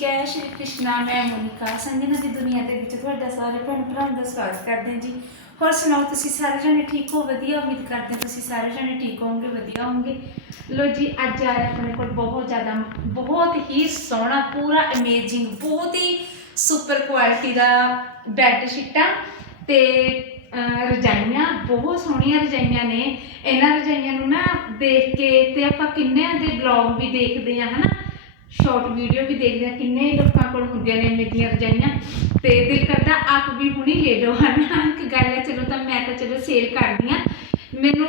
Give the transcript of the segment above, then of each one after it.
ਜੈ ਸ਼੍ਰੀ ਕ੍ਰਿਸ਼ਨਾ, ਮੈਂ ਮੋਨਿਕਾ ਸੰਜਨਾ ਦੀ ਦੁਨੀਆ ਦੇ ਵਿੱਚ ਤੁਹਾਡਾ ਸਾਰੇ ਭੈਣ ਭਰਾਵਾਂ ਦਾ ਸਵਾਗਤ ਕਰਦੇ ਹਾਂ ਜੀ। ਹੋਰ ਸੁਣਾਓ, ਤੁਸੀਂ ਸਾਰੇ ਜਣੇ ਠੀਕ ਹੋ? ਵਧੀਆ, ਉਮੀਦ ਕਰਦੇ ਹਾਂ ਤੁਸੀਂ ਸਾਰੇ ਜਣੇ ਠੀਕ ਹੋਵੋਗੇ, ਵਧੀਆ ਹੋਵੋਗੇ। ਲੋ ਜੀ, ਅੱਜ ਆਇਆ ਆਪਣੇ ਕੋਲ ਬਹੁਤ ਜ਼ਿਆਦਾ, ਬਹੁਤ ਹੀ ਸੋਹਣਾ, ਪੂਰਾ ਅਮੇਜ਼ਿੰਗ ਬਹੁਤ ਹੀ ਸੁਪਰ ਕੁਆਲਿਟੀ ਦਾ ਬੈੱਡ ਸ਼ੀਟਾਂ ਤੇ ਰਜਾਈਆਂ, ਬਹੁਤ ਸੋਹਣੀਆਂ ਰਜਾਈਆਂ ਨੇ। ਇਹਨਾਂ ਰਜਾਈਆਂ ਨੂੰ ਨਾ ਦੇਖ ਕੇ ਤੇ ਆਪਾਂ ਕਿੰਨਿਆਂ ਦੇ ਬਲੌਗ ਵੀ ਦੇਖਦੇ ਆ ਹਨਾ? ਸ਼ਾਰਟ ਵੀਡੀਓ ਵੀ ਦੇਖਦੇ ਆ ਕਿੰਨੇ ਲੋਕਾਂ ਕੋਲ ਹੁੰਦੀਆਂ ਨੇ ਇੰਨੇ ਦੀਆਂ ਰਜਾਈਆਂ, ਤੇ ਦਿਲ ਕਰਦਾ ਆਪ ਵੀ ਹੁਣੀ ਲੈ ਲਓ। ਹਨਾ, ਇੱਕ ਗੱਲ ਹੈ, ਚਲੋ ਤਾਂ ਮੈਂ ਤਾਂ ਚਲੋ ਸੇਲ ਕਰਦੀ ਆ ਮੈਨੂੰ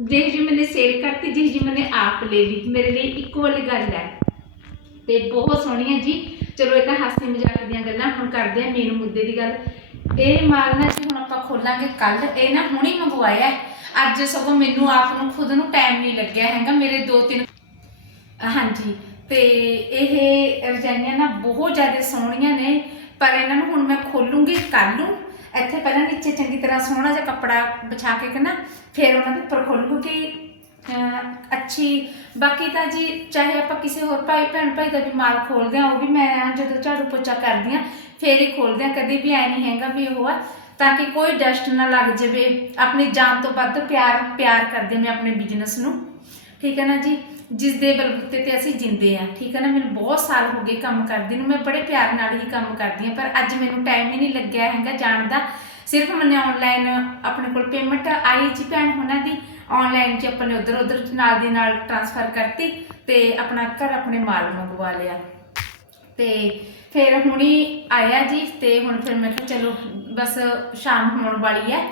ਜੇ ਜੀ ਮੈਨੇ ਸੇਲ ਕਰਤੀ ਜੀ ਜੀ ਮੈਨੇ ਆਪ ਲੈ ਲਈ। ਮੇਰੇ ਲਈ ਇੱਕੋ ਵਾਲੀ ਗੱਲ ਹੈ, ਤੇ ਬਹੁਤ ਸੋਹਣੀ ਹੈ ਜੀ। ਚਲੋ, ਇਹ ਤਾਂ ਹਾਸੀ ਮਜ਼ਾਕ ਦੀਆਂ ਗੱਲਾਂ ਹੁਣ ਕਰਦੇ ਆ ਮੇਨ ਮੁੱਦੇ ਦੀ ਗੱਲ। ਇਹ ਮਾਲਨਾ ਜੀ, ਹੁਣ ਆਪਾਂ ਖੋਲਾਂਗੇ ਕੱਲ ਇਹ ਨਾ ਹੁਣੀ ਮੰਗਵਾਇਆ ਅੱਜ ਸਗੋਂ ਮੈਨੂੰ ਆਪ ਨੂੰ ਖੁਦ ਨੂੰ ਟਾਈਮ ਨਹੀਂ ਲੱਗਿਆ ਹੈਗਾ। ਮੇਰੇ ਦੋ ਤਿੰਨ ਹਾਂਜੀ। ਤੇ ਇਹ ਰਜਾਈਆਂ ਨਾ ਬਹੁਤ ਜ਼ਿਆਦਾ ਸੋਹਣੀਆਂ ਨੇ, ਪਰ ਇਹਨਾਂ ਨੂੰ ਹੁਣ ਮੈਂ ਖੋਲੂੰਗੀ ਕੱਲ ਨੂੰ ਇੱਥੇ ਪਹਿਲਾਂ ਨੀਚੇ ਚੰਗੀ ਤਰ੍ਹਾਂ ਸੋਹਣਾ ਜਿਹਾ ਕੱਪੜਾ ਵਿਛਾ ਕੇ ਕਿ ਨਾ, ਫਿਰ ਉਹਨਾਂ ਦੇ ਉੱਪਰ ਖੋਲੂੰਗੀ ਅਹ, ਅੱਛੀ। ਬਾਕੀ ਤਾਂ ਜੀ, ਚਾਹੇ ਆਪਾਂ ਕਿਸੇ ਹੋਰ ਭਾਈ ਭੈਣ ਭਾਈ ਦਾ ਵੀ ਮਾਲ ਖੋਲਦੇ ਆ ਉਹ ਵੀ ਮੈਂ ਜਦੋਂ ਝਾੜੂ ਪੋਚਾ ਕਰਦੀ ਆ ਫੇਰ ਹੀ ਖੋਲਦੇ ਆ ਕਦੇ ਵੀ ਐ ਨਹੀਂ ਹੈਗਾ ਵੀ ਉਹ ਆ, ਤਾਂ ਕਿ ਕੋਈ ਡਸਟ ਨਾ ਲੱਗ ਜਾਵੇ। ਆਪਣੀ ਜਾਨ ਤੋਂ ਵੱਧ ਪਿਆਰ ਪਿਆਰ ਕਰਦੇ ਮੈਂ ਆਪਣੇ ਬਿਜ਼ਨਸ ਨੂੰ। ਠੀਕ ਹੈ ਨਾ ਜੀ? ਜਿਸ ਦੇ ਬਲਬੂਤੇ ਤੇ ਅਸੀਂ ਜਿੰਦੇ ਆ ਠੀਕ ਹੈ ਨਾ? ਮੈਨੂੰ ਬਹੁਤ ਸਾਲ ਹੋ ਗਏ ਕੰਮ ਕਰਦੀ ਨੂੰ, ਮੈਂ ਬੜੇ ਪਿਆਰ ਨਾਲ ਹੀ ਕੰਮ ਕਰਦੀ ਆ ਪਰ ਅੱਜ ਮੈਨੂੰ ਟਾਈਮ ਹੀ ਨਹੀਂ ਲੱਗਿਆ ਹੈਗਾ ਜਾਣ ਦਾ। ਸਿਰਫ ਮੈਨੇ ਆਨਲਾਈਨ ਆਪਣੇ ਕੋਲ ਪੇਮੈਂਟ ਆਈ ਜੀ ਭੈਣ ਉਹਨਾਂ ਦੀ। ਆਨਲਾਈਨ ਚ ਆਪਾਂ ਨੇ ਉਧਰ ਉਧਰ ਨਾਲ ਦੀ ਨਾਲ ਟ੍ਰਾਂਸਫਰ ਕਰਤੀ ਤੇ ਆਪਣਾ ਘਰ ਆਪਣੇ ਮਾਲ ਮੰਗਵਾ ਲਿਆ। ਤੇ ਫਿਰ ਹੁਣੀ ਆਇਆ ਜੀ ਤੇ ਹੁਣ ਫਿਰ ਮੈਂ ਕਿਹਾ ਚਲੋ ਬਸ ਸ਼ਾਮ ਹੋਣ ਵਾਲੀ ਹੈ।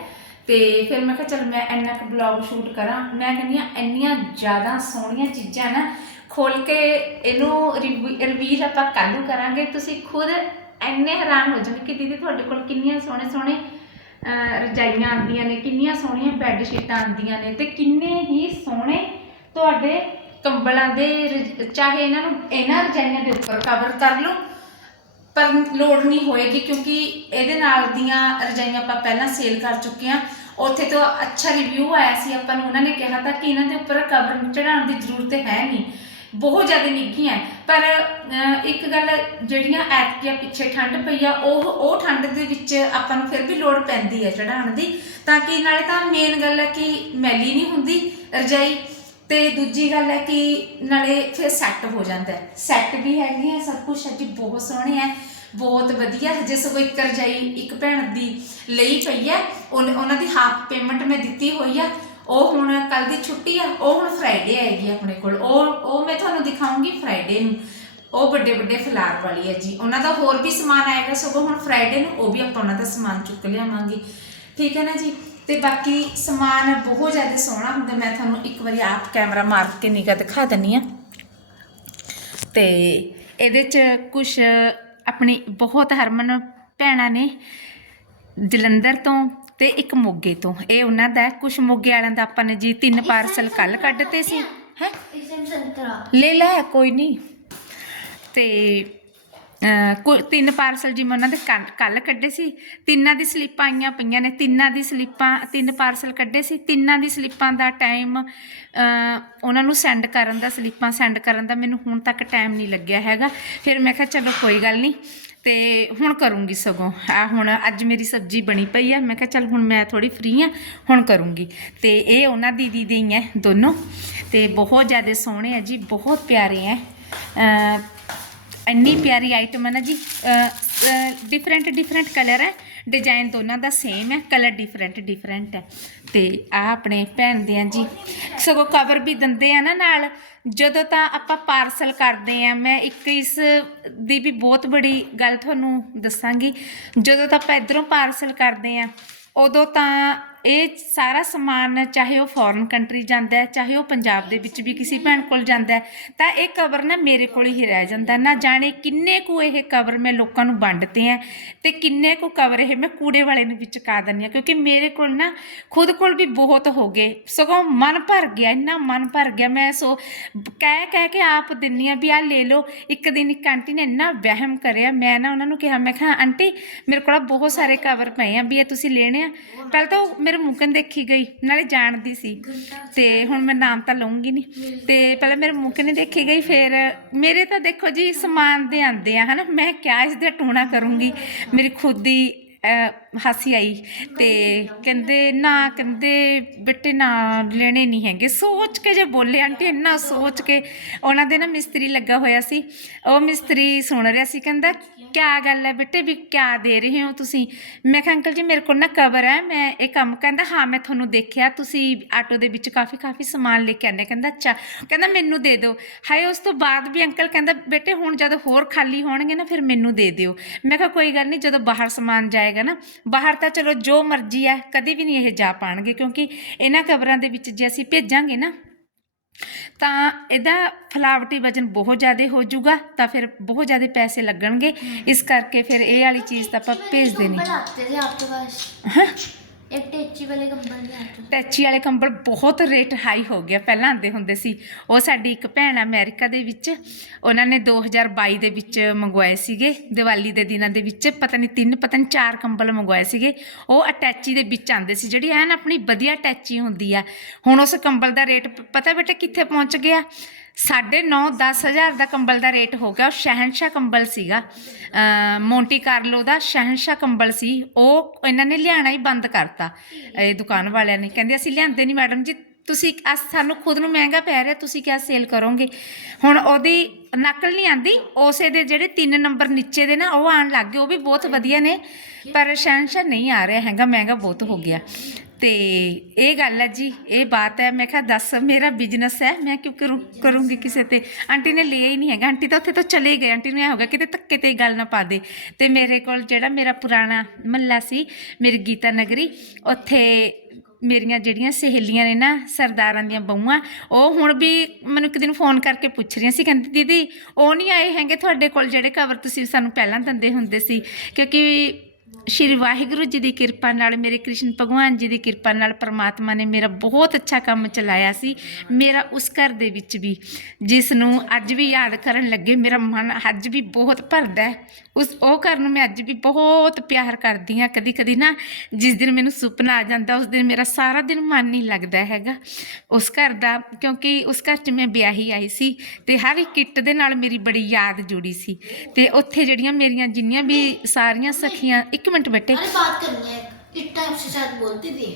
ਤੇ ਫਿਰ ਮੈਂ ਕਿਹਾ ਚਲ ਮੈਂ ਇੰਨਾ ਕੁ ਬਲੌਗ ਸ਼ੂਟ ਕਰਾਂ। ਮੈਂ ਕਹਿੰਦੀ ਹਾਂ ਇੰਨੀਆਂ ਜ਼ਿਆਦਾ ਸੋਹਣੀਆਂ ਚੀਜ਼ਾਂ ਨਾ, ਖੋਲ ਕੇ ਇਹਨੂੰ ਰਿਵੀਲ ਆਪਾਂ ਕੱਲ੍ਹ ਨੂੰ ਕਰਾਂਗੇ। ਤੁਸੀਂ ਖੁਦ ਇੰਨੇ ਹੈਰਾਨ ਹੋ ਜਾਓਗੇ ਕਿ ਦੀਦੀ ਤੁਹਾਡੇ ਕੋਲ ਕਿੰਨੀਆਂ ਸੋਹਣੇ ਸੋਹਣੇ ਰਜਾਈਆਂ ਆਉਂਦੀਆਂ ਨੇ, ਕਿੰਨੀਆਂ ਸੋਹਣੀਆਂ ਬੈੱਡ ਸ਼ੀਟਾਂ ਆਉਂਦੀਆਂ ਨੇ ਤੇ ਕਿੰਨੇ ਹੀ ਸੋਹਣੇ ਤੁਹਾਡੇ ਕੰਬਲਾਂ ਦੇ ਰਜ- ਚਾਹੇ ਇਹਨਾਂ ਨੂੰ, ਇਹਨਾਂ ਰਜਾਈਆਂ ਦੇ ਉੱਪਰ ਕਵਰ ਕਰ ਲਓ। ਪਰ ਲੋੜ ਨਹੀਂ ਹੋਏਗੀ ਕਿਉਂਕਿ ਇਹਦੇ ਨਾਲ ਦੀਆਂ ਰਜਾਈਆਂ ਆਪਾਂ ਪਹਿਲਾਂ ਸੇਲ ਕਰ ਚੁੱਕੇ ਹਾਂ। ਉੱਥੇ ਤੋਂ ਅੱਛਾ ਰਿਵਿਊ ਆਇਆ ਸੀ, ਆਪਾਂ ਨੂੰ ਉਹਨਾਂ ਨੇ ਕਿਹਾ ਤਾਂ ਕਿ ਇਹਨਾਂ ਦੇ ਉੱਪਰ ਕਵਰ ਚੜਾਉਣ ਦੀ ਜ਼ਰੂਰਤ ਹੈ ਨਹੀਂ। ਬਹੁਤ ਜ਼ਿਆਦਾ ਨਿੱਘੀਆਂ ਪਰ ਇੱਕ ਗੱਲ ਜਿਹੜੀਆਂ ਐਤਕੀਆਂ ਪਿੱਛੇ ਠੰਡ ਪਈ ਆ, ਉਹ ਉਹ ਠੰਡ ਦੇ ਵਿੱਚ ਆਪਾਂ ਨੂੰ ਫਿਰ ਵੀ ਲੋੜ ਪੈਂਦੀ ਹੈ ਚੜਾਉਣ ਦੀ। ਤਾਂ ਕਿ ਨਾਲੇ ਤਾਂ ਮੇਨ ਗੱਲ ਹੈ ਕਿ ਮੈਲੀ ਨਹੀਂ ਹੁੰਦੀ ਰਜਾਈ ਤੇ ਦੂਜੀ ਗੱਲ ਹੈ ਕਿ ਨਾਲੇ ਫਿਰ ਸੈੱਟ ਹੋ ਜਾਂਦਾ ਹੈ। ਸੈੱਟ ਵੀ ਹੈਗੇ ਆ ਸਭ ਕੁਝ ਅੱਜ ਬਹੁਤ ਸੋਹਣੇ ਹੈ। ਬਹੁਤ ਵਧੀਆ ਹੈ। ਜਿਸ ਕੋਈ ਇੱਕ ਰਜਾਈ ਇੱਕ ਭੈਣ ਦੀ ਲਈ ਪਈ ਹੈ ਉਹਨ- ਉਹਨਾਂ ਦੀ ਹਾਫ ਪੇਮੈਂਟ ਮੈਂ ਦਿੱਤੀ ਹੋਈ ਆ। ਉਹ ਹੁਣ ਕੱਲ ਦੀ ਛੁੱਟੀ ਆ। ਉਹ ਹੁਣ ਫਰਾਈਡੇ ਆਏਗੀ ਆਪਣੇ ਕੋਲ। ਉਹ ਉਹ ਮੈਂ ਤੁਹਾਨੂੰ ਦਿਖਾਉਂਗੀ ਫਰਾਈਡੇ ਨੂੰ। ਉਹ ਵੱਡੇ ਵੱਡੇ ਫਲਾਰ ਵਾਲੀ ਹੈ ਜੀ। ਉਹਨਾਂ ਦਾ ਹੋਰ ਵੀ ਸਮਾਨ ਆਏਗਾ ਸਗੋਂ ਹੁਣ ਫਰਾਈਡੇ ਨੂੰ। ਉਹ ਵੀ ਆਪਾਂ ਉਹਨਾਂ ਦਾ ਸਮਾਨ ਚੁੱਕ ਲਿਆਵਾਂਗੇ। ਠੀਕ ਹੈ ਨਾ ਜੀ? ਤੇ ਬਾਕੀ ਸਮਾਨ ਬਹੁਤ ਜ਼ਿਆਦਾ ਸੋਹਣਾ ਹੁੰਦਾ। ਮੈਂ ਤੁਹਾਨੂੰ ਇੱਕ ਵਾਰੀ ਆਪ ਕੈਮਰਾ ਮਾਰ ਕੇ ਨਿਗਾਹ ਦਿਖਾ ਦਿੰਨੀ ਆ ਤੇ ਇਹਦੇ ਚ ਕੁਝ ਆਪਣੀ ਬਹੁਤ ਹਰਮਨ ਭੈਣਾਂ ਨੇ ਜਲੰਧਰ ਤੋਂ ਤੇ ਇੱਕ ਮੋਗੇ ਤੋਂ। ਇਹ ਉਹਨਾਂ ਦਾ ਕੁਝ ਮੋਗੇ ਵਾਲਿਆਂ ਦਾ ਆਪਾਂ ਨੇ ਜੀ ਤਿੰਨ ਪਾਰਸਲ ਕੱਲ ਕੱਢਤੇ ਸੀ। ਹੈ ਲੈ ਲੈ ਕੋਈ ਨਹੀਂ। ਤੇ ਕੁ ਤਿੰਨ ਪਾਰਸਲ ਜਿਵੇਂ ਉਹਨਾਂ ਦੇ ਕੱਲ ਕੱਢੇ ਸੀ, ਤਿੰਨਾਂ ਦੀ ਸਲਿੱਪਾਂ ਆਈਆਂ ਪਈਆਂ ਨੇ, ਤਿੰਨਾਂ ਦੀ ਸਲਿੱਪਾਂ ਤਿੰਨ ਪਾਰਸਲ ਕੱਢੇ ਸੀ, ਤਿੰਨਾਂ ਦੀ ਸਲਿੱਪਾਂ ਦਾ ਟਾਈਮ ਉਹਨਾਂ ਨੂੰ ਸੈਂਡ ਕਰਨ ਦਾ ਸਲਿੱਪਾਂ ਸੈਂਡ ਕਰਨ ਦਾ ਮੈਨੂੰ ਹੁਣ ਤੱਕ ਟਾਈਮ ਨਹੀਂ ਲੱਗਿਆ ਹੈਗਾ। ਫਿਰ ਮੈਂ ਕਿਹਾ, ਚਲੋ, ਕੋਈ ਗੱਲ ਨਹੀਂ। ਤੇ ਹੁਣ ਕਰੂੰਗੀ ਸਗੋਂ। ਆ ਹੁਣ ਅੱਜ ਮੇਰੀ ਸਬਜ਼ੀ ਬਣੀ ਪਈ ਆ। ਮੈਂ ਕਿਹਾ, ਚੱਲ, ਹੁਣ ਮੈਂ ਥੋੜੀ ਫ੍ਰੀ ਆ, ਹੁਣ ਕਰੂੰਗੀ। ਤੇ ਇਹ ਉਹਨਾਂ ਦੀਦੀ ਹੀ ਹੈ ਦੋਨੋਂ। ਤੇ ਬਹੁਤ ਜ਼ਿਆਦਾ ਸੋਹਣੇ ਆ ਜੀ, ਬਹੁਤ ਪਿਆਰੇ ਆ। ਇੰਨੀ ਪਿਆਰੀ ਆਈਟਮ ਹੈ ਨਾ ਜੀ ਡਿਫਰੈਂਟ ਡਿਫਰੈਂਟ ਕਲਰ ਹੈ। ਡਿਜ਼ਾਈਨ ਦੋਨਾਂ ਦਾ ਸੇਮ ਹੈ ਕਲਰ ਡਿਫਰੈਂਟ ਡਿਫਰੈਂਟ ਹੈ। ਤੇ ਆ ਆਪਣੇ ਭੈਣ ਦੇ ਆ ਜੀ। ਸਗੋਂ ਕਵਰ ਵੀ ਦਿੰਦੇ ਆ ਨਾ ਨਾਲ। ਜਦੋਂ ਤਾਂ ਆਪਾਂ ਪਾਰਸਲ ਕਰਦੇ ਆ, ਮੈਂ ਇੱਕ ਇਸ ਦੀ ਵੀ ਬਹੁਤ ਬੜੀ ਗੱਲ ਤੁਹਾਨੂੰ ਦੱਸਾਂਗੀ। ਜਦੋਂ ਤਾਂ ਆਪਾਂ ਇਧਰੋਂ ਪਾਰਸਲ ਕਰਦੇ ਆ, ਉਦੋਂ ਤਾਂ ਇਹ ਸਾਰਾ ਸਮਾਨ ਚਾਹੇ ਉਹ ਫੋਰਨ ਕੰਟਰੀ ਜਾਂਦਾ ਹੈ, ਚਾਹੇ ਉਹ ਪੰਜਾਬ ਦੇ ਵਿੱਚ ਵੀ ਕਿਸੇ ਭੈਣ ਕੋਲ ਜਾਂਦਾ ਹੈ, ਤਾਂ ਇਹ ਕਵਰ ਨਾ ਮੇਰੇ ਕੋਲ ਹੀ ਰਹਿ ਜਾਂਦਾ। ਨਾ ਜਾਣੇ ਕਿੰਨੇ ਕੁ ਇਹ ਕਵਰ ਮੈਂ ਲੋਕਾਂ ਨੂੰ ਵੰਡਦੇ ਆ ਤੇ ਕਿੰਨੇ ਕੁ ਕਵਰ ਇਹ ਮੈਂ ਕੂੜੇ ਵਾਲੇ ਨੂੰ ਵਿੱਚ ਕਾ ਦਿੰਦੀ ਆ ਕਿਉਂਕਿ ਮੇਰੇ ਕੋਲ ਨਾ ਖੁਦ ਕੋਲ ਵੀ ਬਹੁਤ ਹੋ ਗਏ। ਸਗੋਂ ਮਨ ਭਰ ਗਿਆ, ਇੰਨਾ ਮਨ ਭਰ ਗਿਆ ਮੈਂ ਸੋ ਕਹਿ ਕਹਿ ਕੇ ਆਪ ਦਿੰਨੀ ਆ ਵੀ ਆ ਲੈ ਲਓ, ਇੱਕ ਦਿਨ ਇੱਕ ਆਂਟੀ ਨੇ ਇੰਨਾ ਵਹਿਮ ਕਰਿਆ, ਮੈਂ ਨਾ ਉਹਨਾਂ ਨੂੰ ਕਿਹਾ, ਮੈਂ ਕਿਹਾ, ਆਂਟੀ ਮੇਰੇ ਕੋਲ ਬਹੁਤ ਸਾਰੇ ਕਵਰ ਪਏ ਆ, ਵੀ ਇਹ ਤੁਸੀਂ ਲੈਣੇ ਆ। ਪਹਿਲਾਂ ਤਾਂ ਉਹ ਮੇਰੇ ਮੁਕਨ ਦੇਖੀ ਗਈ ਨਾਲੇ ਜਾਣਦੀ ਸੀ। ਤੇ ਹੁਣ ਮੈਂ ਨਾਮ ਤਾਂ ਲਵਾਂਗੀ ਨਹੀਂ ਤੇ ਪਹਿਲਾਂ ਮੇਰੇ ਮੂੰਹ ਕੰਨ ਦੇਖੀ ਗਈ ਫਿਰ ਮੇਰੇ ਤਾਂ ਦੇਖੋ ਜੀ ਸਮਾਨ ਦੇ ਆਂਦੇ ਆ ਹਨਾ। ਮੈਂ ਕਿਆ ਇਸ ਦੇ ਟੂਣਾ ਕਰੂੰਗੀ। ਮੇਰੀ ਖੁਦ ਦੀ ਅਹ, ਹਾਸੀ ਆਈ ਤੇ ਕਹਿੰਦੇ, ਨਾ, ਕਹਿੰਦੇ ਬੇਟੇ ਨਾ ਲੈਣੇ ਨਹੀਂ ਹੈਗੇ। ਸੋਚ ਕੇ ਜੇ ਬੋਲੇ, ਆਂਟੀ ਇੰਨਾ ਸੋਚ ਕੇ ਉਹਨਾਂ ਦੇ ਨਾ ਮਿਸਤਰੀ ਲੱਗਾ ਹੋਇਆ ਸੀ। ਉਹ ਮਿਸਤਰੀ ਸੁਣ ਰਿਹਾ ਸੀ, ਕਹਿੰਦਾ, ਕਿਆ ਗੱਲ ਹੈ ਬੇਟੇ, ਵੀ ਕਿਆ ਦੇ ਰਹੇ ਹੋ ਤੁਸੀਂ? ਮੈਂ ਕਿਹਾ, ਅੰਕਲ ਜੀ, ਮੇਰੇ ਕੋਲ ਨਾ ਕਵਰ ਹੈ, ਮੈਂ ਇਹ ਕੰਮ ਕਹਿੰਦਾ, ਹਾਂ, ਮੈਂ ਤੁਹਾਨੂੰ ਦੇਖਿਆ, ਤੁਸੀਂ ਆਟੋ ਦੇ ਵਿੱਚ ਕਾਫੀ ਕਾਫੀ ਸਮਾਨ ਲੈ ਕੇ ਆਨੇ ਕਹਿੰਦਾ, ਅੱਛਾ। ਕਹਿੰਦਾ, ਮੈਨੂੰ ਦੇ ਦਿਓ। ਹਾਏ, ਉਸ ਤੋਂ ਬਾਅਦ ਵੀ ਅੰਕਲ ਕਹਿੰਦਾ, ਬੇਟੇ, ਹੁਣ ਜਦੋਂ ਹੋਰ ਖਾਲੀ ਹੋਣਗੇ ਨਾ, ਫਿਰ ਮੈਨੂੰ ਦੇ ਦਿਓ। ਮੈਂ ਕਿਹਾ, ਕੋਈ ਗੱਲ ਨਹੀਂ, ਜਦੋਂ ਬਾਹਰ ਸਮਾਨ ਜਾਏਗਾ ਨਾ ਬਾਹਰ ਤਾਂ ਚਲੋ ਜੋ ਮਰਜ਼ੀ ਹੈ ਕਦੇ ਵੀ ਨਹੀਂ ਇਹ ਜਾ ਪਾਣਗੇ ਕਿਉਂਕਿ ਇਹਨਾਂ ਕਵਰਾਂ ਦੇ ਵਿੱਚ ਜੇ ਅਸੀਂ ਭੇਜਾਂਗੇ ਨਾ ਤਾਂ ਇਹਦਾ ਫਲਾਵਟੀ ਵਜਨ ਬਹੁਤ ਜ਼ਿਆਦਾ ਹੋ ਜਾਊਗਾ ਤਾਂ ਫਿਰ ਬਹੁਤ ਜ਼ਿਆਦਾ ਪੈਸੇ ਲੱਗਣਗੇ ਇਸ ਕਰਕੇ ਫਿਰ ਇਹ ਵਾਲੀ ਚੀਜ਼ ਤਾਂ ਆਪਾਂ ਭੇਜਦੇ ਨਹੀਂ कंबल आते थे आपके पास ਹਾਂ ਇੱਕ ਟੈਚੀ ਵਾਲੇ ਕੰਬਲ ਟੈਚੀ ਵਾਲੇ ਕੰਬਲ ਬਹੁਤ ਰੇਟ ਹਾਈ ਹੋ ਗਿਆ ਪਹਿਲਾਂ ਆਂਦੇ ਹੁੰਦੇ ਸੀ। ਉਹ ਸਾਡੀ ਇੱਕ ਭੈਣ ਅਮਰੀਕਾ ਦੇ ਵਿੱਚ, ਉਹਨਾਂ ਨੇ 2022 ਦੇ ਵਿੱਚ ਮੰਗਵਾਏ ਸੀਗੇ। ਦੀਵਾਲੀ ਦੇ ਦਿਨਾਂ ਦੇ ਵਿੱਚ ਪਤਾ ਨਹੀਂ ਤਿੰਨ, ਪਤਾ ਨਹੀਂ ਚਾਰ ਕੰਬਲ ਮੰਗਵਾਏ ਸੀਗੇ। ਉਹ ਅਟੈਚੀ ਦੇ ਵਿੱਚ ਆਂਦੇ ਸੀ, ਜਿਹੜੀ ਐਨ ਆਪਣੀ ਵਧੀਆ ਅਟੈਚੀ ਹੁੰਦੀ ਆ। ਹੁਣ ਉਸ ਕੰਬਲ ਦਾ ਰੇਟ ਪਤਾ ਬੇਟਾ ਕਿੱਥੇ ਪਹੁੰਚ ਗਿਆ? ਸਾਢੇ ਨੌ 10 ਹਜ਼ਾਰ ਦਾ ਕੰਬਲ ਦਾ ਰੇਟ ਹੋ ਗਿਆ। ਉਹ ਸ਼ਹਿਨਸ਼ਾਹ ਕੰਬਲ ਸੀਗਾ। ਅਮ ਕਾਰਲੋ ਦਾ ਸ਼ਹਿਨਸ਼ਾਹ ਕੰਬਲ ਸੀ। ਉਹ ਇਹਨਾਂ ਨੇ ਲਿਆਣਾ ਹੀ ਬੰਦ ਕਰਤਾ। ਇਹ ਦੁਕਾਨ ਵਾਲਿਆਂ ਨੇ। ਕਹਿੰਦੇ, ਅਸੀਂ ਲਿਆਂਦੇ ਨਹੀਂ, ਮੈਡਮ ਜੀ ਤੁਸੀਂ ਸਾਨੂੰ ਖੁਦ ਨੂੰ ਮਹਿੰਗਾ ਪੈ ਰਿਹਾ ਤੁਸੀਂ ਕਿਆ ਸੇਲ ਕਰੋਗੇ? ਹੁਣ ਉਹਦੀ ਨਕਲ ਨਹੀਂ ਆਂਦੀ ਉਸੇ ਦੇ ਜਿਹੜੇ 3 ਨੰਬਰ ਨੀਚੇ ਦੇ ਨਾ ਉਹ ਆਣ ਲੱਗ ਗਏ ਉਹ ਵੀ ਬਹੁਤ ਵਧੀਆ ਨੇ ਪਰ ਸ਼ਹਿਨਸ਼ਾਹ ਨਹੀਂ ਆ ਰਿਹਾ ਹੈਗਾ ਮਹਿੰਗਾ ਬਹੁਤ ਹੋ ਗਿਆ। ਤੇ ਇਹ ਗੱਲ ਹੈ ਜੀ ਇਹ ਬਾਤ ਹੈ ਮੈਂ ਕਿਹਾ ਦੱਸ ਮੇਰਾ ਬਿਜ਼ਨਸ ਹੈ ਮੈਂ ਕਿਉਂ ਕਰੂੰ ਕਰੂੰਗੀ ਕਿਸੇ ਤੇ? ਆਂਟੀ ਨੇ ਲਿਆ ਹੀ ਨਹੀਂ ਹੈਗਾ ਆਂਟੀ ਤਾਂ ਉੱਥੇ ਤੋਂ ਚਲੇ ਗਏ ਆਂਟੀ ਨੂੰ ਇਹ ਹੋ ਗਿਆ ਕਿਤੇ ਧੱਕੇ ਤੇ ਗੱਲ ਨਾ ਪਾ ਦੇ। ਤੇ ਮੇਰੇ ਕੋਲ ਜਿਹੜਾ ਮੇਰਾ ਪੁਰਾਣਾ ਮੱਲਾ ਸੀ ਮੇਰੀ ਗੀਤਾ ਨਗਰੀ ਉੱਥੇ ਮੇਰੀਆਂ ਜਿਹੜੀਆਂ ਸਹੇਲੀਆਂ ਨੇ ਨਾ ਸਰਦਾਰਾਂ ਦੀਆਂ ਬਹੂਆਂ, ਉਹ ਹੁਣ ਵੀ ਮੈਨੂੰ ਇੱਕ ਦਿਨ ਫੋਨ ਕਰਕੇ ਪੁੱਛ ਰਹੀਆਂ ਸੀ, ਕਹਿੰਦੀ, ਦੀਦੀ, ਉਹ ਨਹੀਂ ਆਏ ਹੈਗੇ ਤੁਹਾਡੇ ਕੋਲ ਜਿਹੜੇ ਕਵਰ ਤੁਸੀਂ ਸਾਨੂੰ ਪਹਿਲਾਂ ਦਿੰਦੇ ਹੁੰਦੇ ਸੀ? ਕਿਉਂਕਿ ਸ਼੍ਰੀ ਵਾਹਿਗੁਰੂ ਜੀ ਦੀ ਕਿਰਪਾ ਨਾਲ, ਮੇਰੇ ਕ੍ਰਿਸ਼ਨ ਭਗਵਾਨ ਜੀ ਦੀ ਕਿਰਪਾ ਨਾਲ ਪ੍ਰਮਾਤਮਾ ਨੇ ਮੇਰਾ ਬਹੁਤ ਅੱਛਾ ਕੰਮ ਚਲਾਇਆ ਸੀ, ਮੇਰਾ ਉਸ ਘਰ ਦੇ ਵਿੱਚ ਵੀ। ਜਿਸ ਨੂੰ ਅੱਜ ਵੀ ਯਾਦ ਕਰਨ ਲੱਗੇ, ਮੇਰਾ ਮਨ ਅੱਜ ਵੀ ਬਹੁਤ ਭਰਦਾ ਹੈ। ਉਸ, ਉਹ ਘਰ ਨੂੰ ਮੈਂ ਅੱਜ ਵੀ ਬਹੁਤ ਪਿਆਰ ਕਰਦੀ ਹਾਂ। ਕਦੀ ਕਦੀ ਨਾ ਜਿਸ ਦਿਨ ਮੈਨੂੰ ਸੁਪਨਾ ਆ ਜਾਂਦਾ, ਉਸ ਦਿਨ ਮੇਰਾ ਸਾਰਾ ਦਿਨ ਮਨ ਨਹੀਂ ਲੱਗਦਾ ਹੈਗਾ। ਉਸ ਘਰ ਦਾ, ਕਿਉਂਕਿ ਉਸ ਘਰ 'ਚ ਮੈਂ ਵਿਆਹੀ ਆਈ ਸੀ ਤੇ ਹਰ ਇੱਕ ਕਿੱਟ ਦੇ ਨਾਲ ਮੇਰੀ ਬੜੀ ਯਾਦ ਜੁੜੀ ਸੀ। ਤੇ ਉੱਥੇ ਜਿਹੜੀਆਂ ਮੇਰੀਆਂ ਜਿੰਨੀਆਂ ਵੀ ਸਾਰੀਆਂ ਸਖੀਆਂ, ਇੱਕ मिनट बेटे अरे बात करनी है इतना आपसे शायद बोलती थी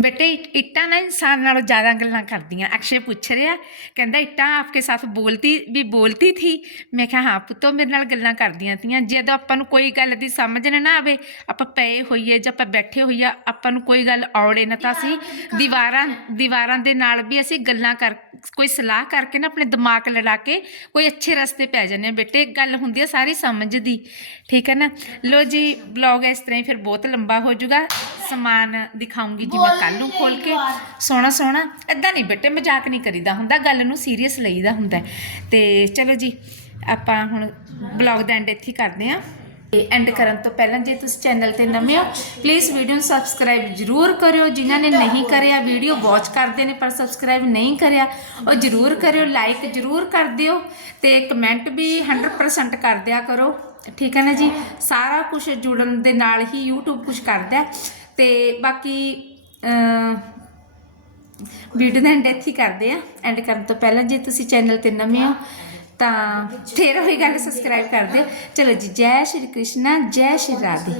ਬੇਟੇ, ਇੱਟ- ਇੱਟਾਂ ਨਾ ਇਨਸਾਨ ਨਾਲੋਂ ਜ਼ਿਆਦਾ ਗੱਲਾਂ ਕਰਦੀਆਂ। ਅਕਸ਼ੇ ਪੁੱਛ ਰਿਹਾ, ਕਹਿੰਦਾ, ਇੱਟਾਂ ਆਪਕੇ ਸਾਥ ਬੋਲਤੀ, ਵੀ ਬੋਲਤੀ ਥੀ? ਮੈਂ ਕਿਹਾ, ਹਾਂ ਪੁੱਤੋ ਮੇਰੇ ਨਾਲ ਗੱਲਾਂ ਕਰਦੀਆਂ ਤੀਆਂ। ਜਦੋਂ ਆਪਾਂ ਨੂੰ ਕੋਈ ਗੱਲ ਦੀ ਸਮਝ ਨਾ ਆਵੇ, ਆਪਾਂ ਪਏ ਹੋਈਏ ਜਾਂ ਆਪਾਂ ਬੈਠੇ ਹੋਈਏ, ਆਪਾਂ ਨੂੰ ਕੋਈ ਗੱਲ ਔੜੇ ਨਾ ਤਾਂ ਅਸੀਂ ਦੀਵਾਰਾਂ ਦੀਵਾਰਾਂ ਦੇ ਨਾਲ ਵੀ ਅਸੀਂ ਗੱਲਾਂ ਕਰ, ਕੋਈ ਸਲਾਹ ਕਰਕੇ ਨਾ ਆਪਣੇ ਦਿਮਾਗ ਲੜਾ ਕੇ ਕੋਈ ਅੱਛੇ ਰਸਤੇ ਪੈ ਜਾਂਦੇ ਆ ਬੇਟੇ, ਗੱਲ ਹੁੰਦੀ ਹੈ ਸਾਰੀ ਸਮਝ ਦੀ। ਠੀਕ ਹੈ ਨਾ? ਲੋ ਜੀ ਬਲੌਗ ਇਸ ਤਰ੍ਹਾਂ ਹੀ ਫਿਰ ਬਹੁਤ ਲੰਬਾ ਹੋ ਜਾਊਗਾ। ਸਮਾਨ ਦਿਖਾਉਂਗੀ ਜੀ ਮੈਂ ਕੱਲ ਨੂੰ ਖੋਲ ਕੇ ਸੋਹਣਾ ਸੋਹਣਾ ਇਦਾਂ ਨਹੀਂ ਬੇਟੇ ਮਜ਼ਾਕ ਨਹੀਂ ਕਰੀਦਾ ਹੁੰਦਾ, ਗੱਲ ਨੂੰ ਸੀਰੀਅਸ ਲਈਦਾ ਹੁੰਦਾ ਹੈ। ਤੇ ਚਲੋ ਜੀ, ਆਪਾਂ ਹੁਣ ਬਲੌਗ ਦਾ ਐਂਡ ਇੱਥੇ ਕਰਦੇ ਹਾਂ ਤੇ ਐਂਡ ਕਰਨ ਤੋਂ ਪਹਿਲਾਂ ਜੇ ਤੁਸੀਂ ਚੈਨਲ ਤੇ ਨਵੇਂ ਹੋ ਪਲੀਜ਼ ਵੀਡੀਓ ਨੂੰ ਸਬਸਕ੍ਰਾਈਬ ਜ਼ਰੂਰ ਕਰਿਓ ਜਿਨ੍ਹਾਂ ਨੇ ਨਹੀਂ ਕਰਿਆ ਵੀਡੀਓ ਵਾਚ ਕਰਦੇ ਨੇ, ਪਰ ਸਬਸਕ੍ਰਾਈਬ ਨਹੀਂ ਕਰਿਆ, ਉਹ ਜ਼ਰੂਰ ਕਰਿਓ ਲਾਈਕ ਜ਼ਰੂਰ ਕਰ ਦਿਓ ਤੇ ਕਮੈਂਟ ਵੀ 100% ਕਰ ਦਿਆ ਕਰੋ ਠੀਕ ਹੈ ਨਾ ਜੀ ਸਾਰਾ ਕੁਝ ਜੁੜਨ ਦੇ ਨਾਲ ਹੀ YouTube ਕੁਝ ਕਰਦਾ ਹੈ। ਤੇ ਬਾਕੀ ਵੀਡੀਓ ਦਾ ਐਂਡ ਇੱਥੇ ਹੀ ਕਰਦੇ ਆ ਐਂਡ ਕਰਨ ਤੋਂ ਪਹਿਲਾਂ ਜੇ ਤੁਸੀਂ ਚੈਨਲ ਤੇ ਨਵੇਂ ਹੋ, ਤਾਂ ਫੇਰ ਉਹੀ ਗੱਲ ਸਬਸਕ੍ਰਾਈਬ ਕਰ ਦਿਓ ਚਲੋ ਜੀ, ਜੈ ਸ਼੍ਰੀ ਕ੍ਰਿਸ਼ਨਾ, ਜੈ ਸ਼੍ਰੀ ਰਾਧੇ।